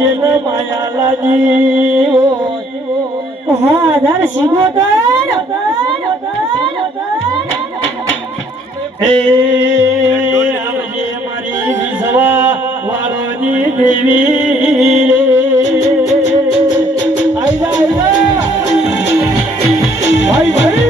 જેન માયા હોય હા ધાર શિગોતર હે આવજે મારી વિસવા વાળોની દેવી રે. આઈ જા આઈ જા ભાઈ ભાઈ.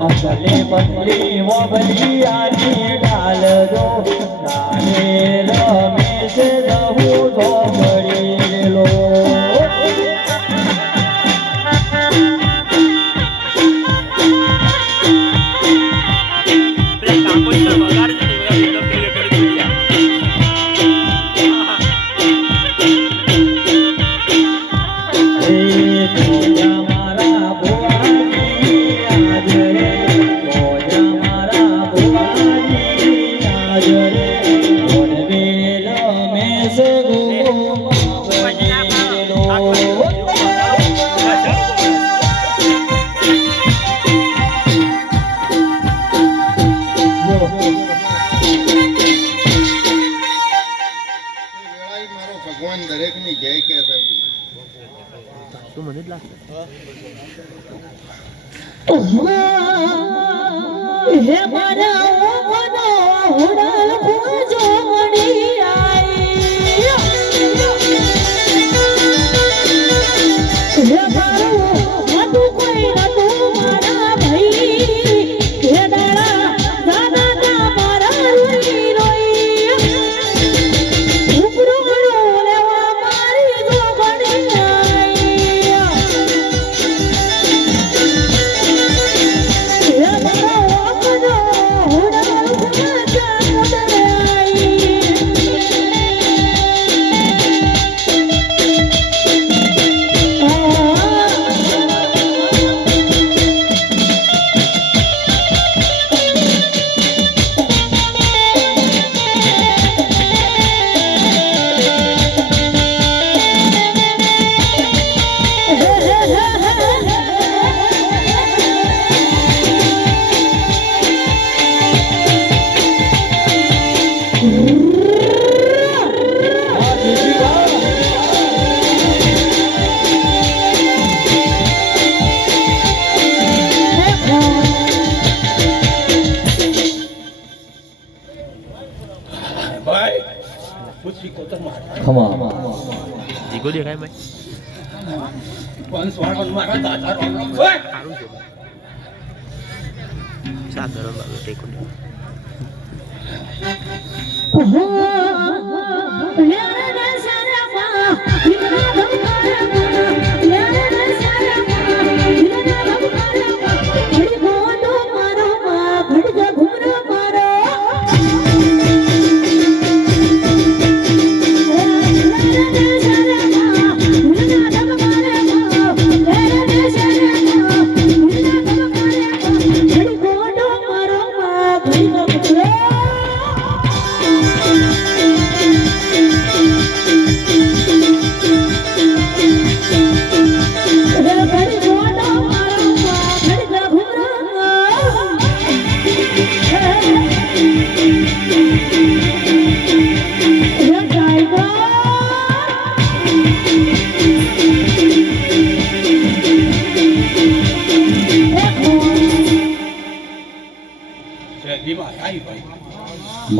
અતલી પતલી ઓગલી આની ડાલ દો ડાલે ભગવાન દરેકની જય કે મને જ લાગશે?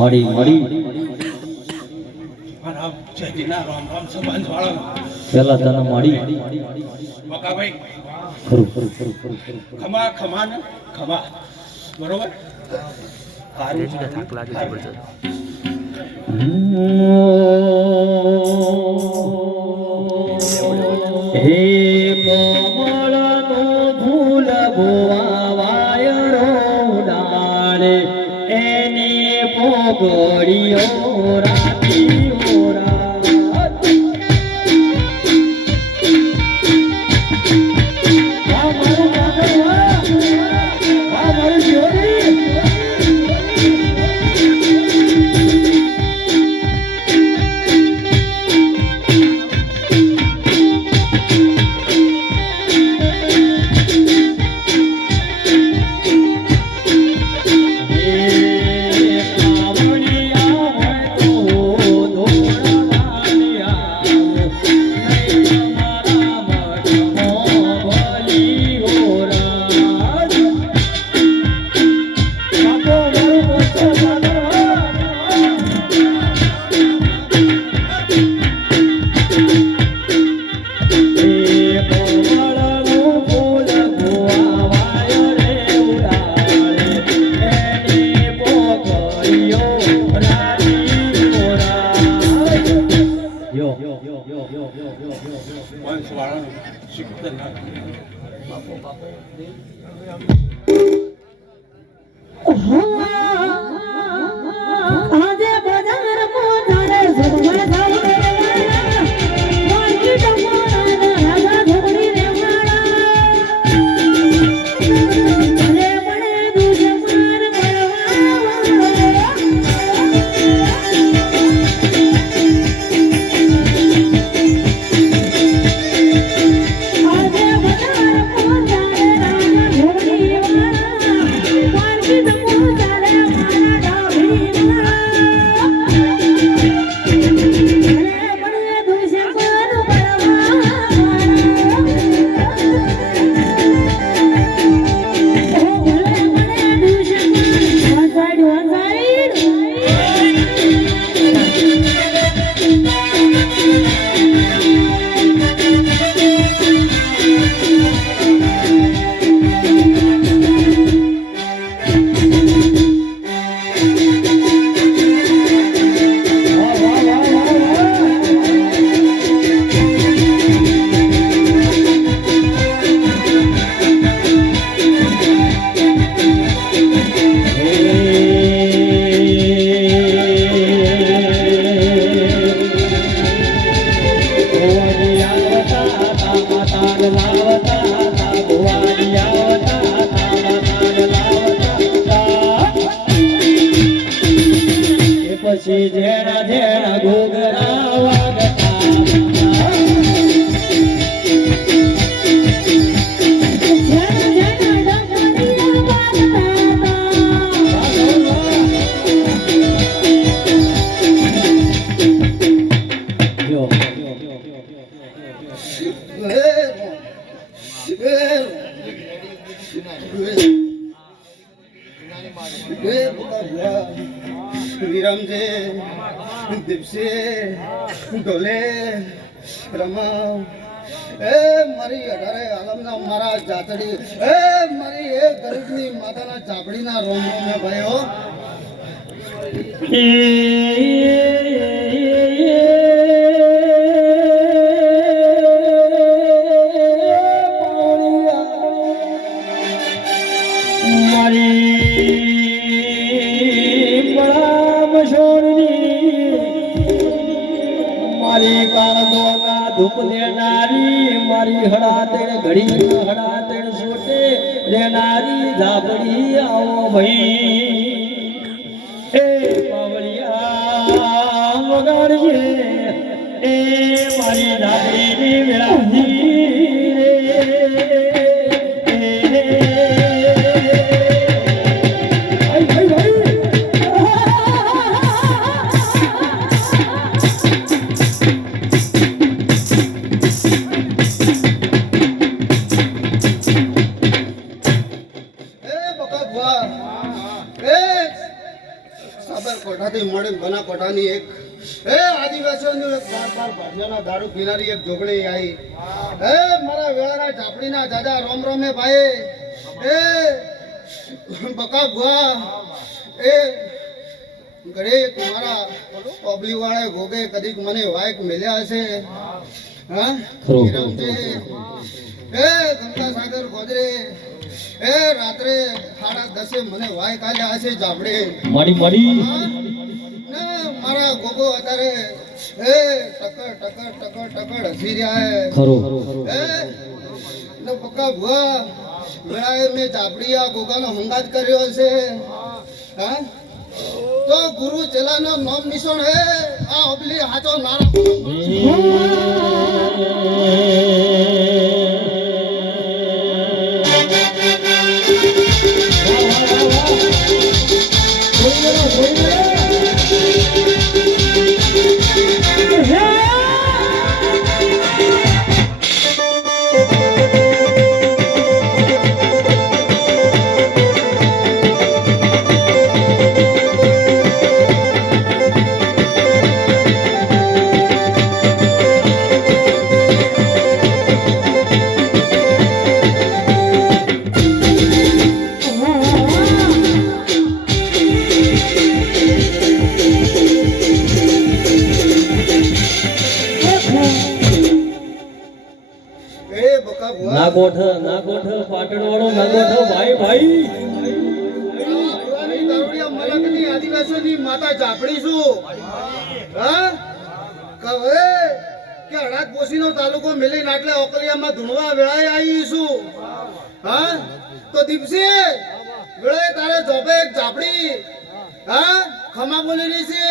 મળી. મળી મારા જયજીના રામ રામ સંબંધ વાળા પેલા તને મળી. ખરું ખરું ખરું ખરું ખરું ખમા ખમા ને ખમા. બરોબર? થાક લાગે જબરજસ્ત હે Oh. વિરમ છે દિવસે ઢોલે રમાવ એ મારી અઢારે આલમના મારા જાતડી એ મારી એ ગરીબની માતાના ચાપડીના રોમ રોમ ભાઈઓ મારી કાળદોના ધૂપ દેનારી મારી હડાતેડ ઘડી, હડાતેડ સોટે દેનારી ઝાપડી આવો ભાઈ. એ પાવળિયા વગાડજે, એ મારી ઝાપડીની મેળાજી સાબરકોઠાથી મળી બનાસકાંઠાની એક. એ આદિવાસીઓની એક બાર બાર ભાષાના દારૂ પીનારી એક જોગણી આવી એ મારા વેળાના ઝાપડીના દાદા રોમ રોમે ભાઈ. એ બકા ભુવા. એ ગણેશ મારા પબ્લિક વાળા ભોગે કદીક મને વાયક મેલ્યા હશે. હા. એ ગંગા સાગર ગોદરે. એ રાત્રે સાડા દસે મને વાય કાઢ્યા હશે જામડે. મળી મળી ને મારા ગોગો અત્યારે એ ટકર ટકર ટકર ટકર હસી રહ્યા હે. ખરો. એ ને પક્કા ભુવા વેળાએ મેં આ ગોગાનો હંગાત કર્યો હશે. હા? તો ગુરુ ચલાનો નામ નિશાન હે આ ઓબલી હાચો નારા. મિલી ઓકલિયામાં ધૂણવા વેળાએ આવી છું. હા? તો દીપસી વેળાએ તારે જોબે એક ચાપડી હા? ખમા બોલી રહી છે.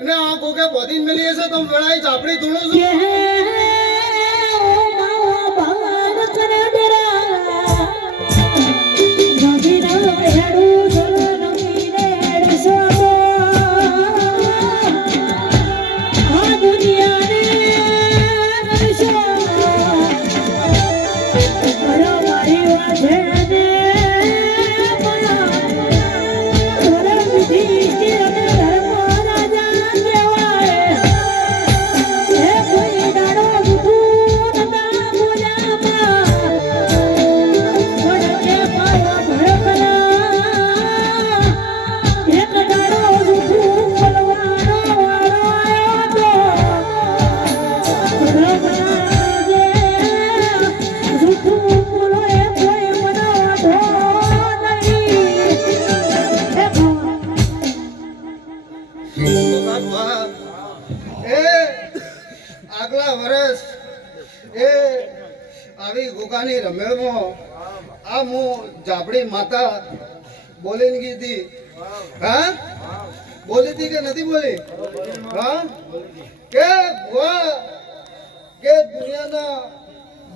ને આ કોકે બોધીને મેલી હશે તો વેળાએ ચાપડી ધૂણું છું. આ હું જાબડી માતા બોલીને હા? બોલી હતી કે નથી બોલી? હા? કે કે દુનિયાના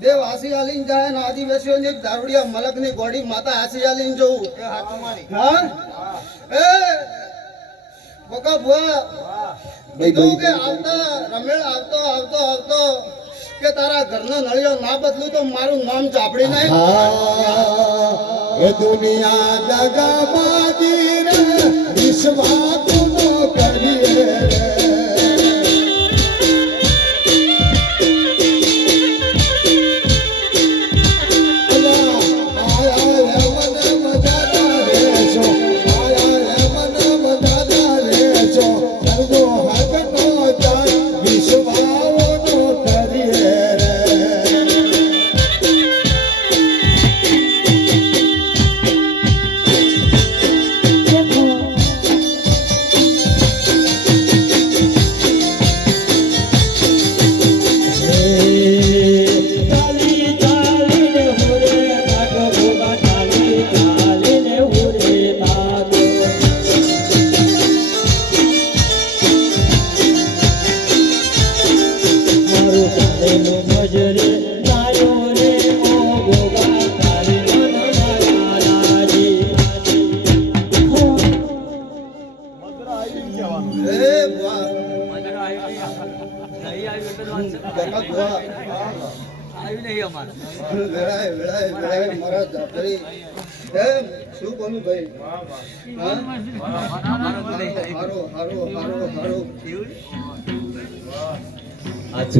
દેવ આસી આલીન જાય ને આદિવાસીઓની એક દારૂડિયા મલકની ગોડી માતા આસી આલીન જવું હા? એ બકા ભુવા. કીધું કે આવતા રમેળ આવતો આવતો આવતો. કે તારા ઘરનો નળિયો ના બદલું તો મારું નામ ચાપડી નહીં. દુનિયા દગાબાજી રે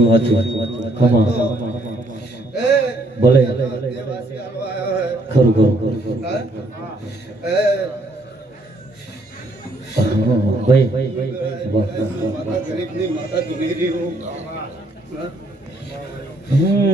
સાચું સાચું ખમા. ભલે. ખરું ખરું. ભાઈ. હમ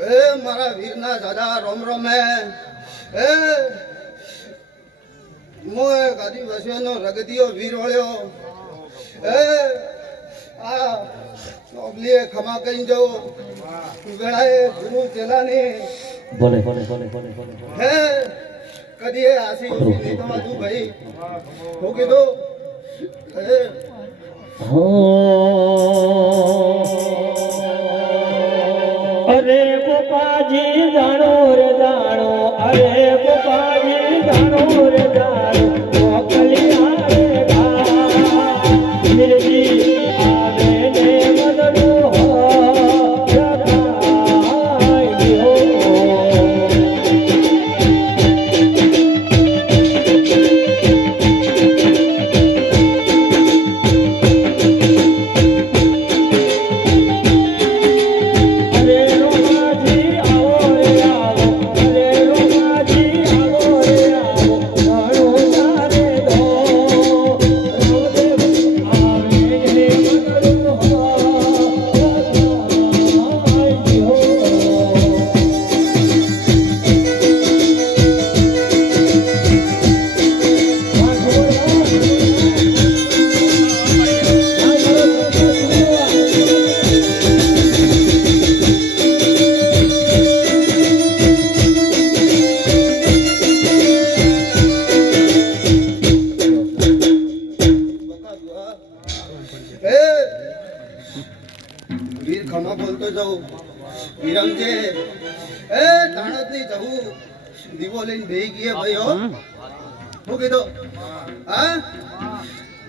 એ મારા વીરના દાદા રોમ રોમે. એ હું એક આદિવાસીઓનો રગદીઓ વીરોળ્યો એ આ ઓગલીએ ખમા કહી જવું વેળાએ ગુરુ ચેલાની બોલે હે કદી એ આસી નહીં તમાર તું ભાઈ. હું કીધું હે. હો.